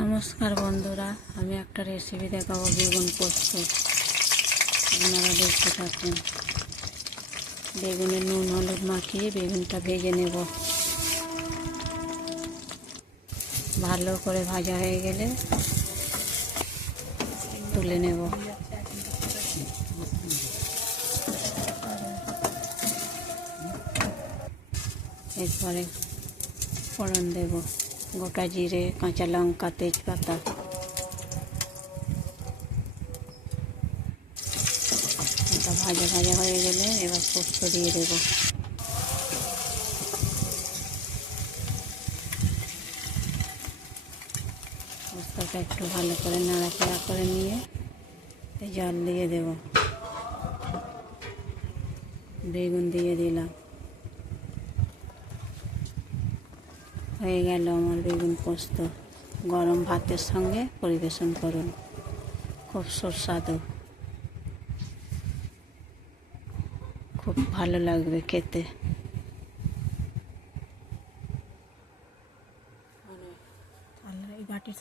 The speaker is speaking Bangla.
নমস্কার বন্ধুরা, আমি একটা রেসিপি দেখাবো বেগুন পোস্ত। আপনারা দেখতে থাকুন। বেগুনে নুন হলুদ মাখিয়ে বেগুনটা ভেজে নেব। ভালো করে ভাজা হয়ে গেলে তুলে নেব। এরপরে ফোড়ন দেব, গোটা জিরে, কাঁচা লঙ্কা, তেজপাতা। এটা ভাজা ভাজা হয়ে গেলে এবার পোস্ত দিয়ে দেব। পোস্তটা একটু ভালো করে নাড়াচাড়া করে নিয়ে জল দিয়ে দেব। বেগুন দিয়ে দিলাম। হয়ে গেল আমার বেগুন পোস্ত। গরম ভাতের সঙ্গে পরিবেশন করুন, খুব সুস্বাদু, খুব ভালো লাগবে খেতে। এই বাটির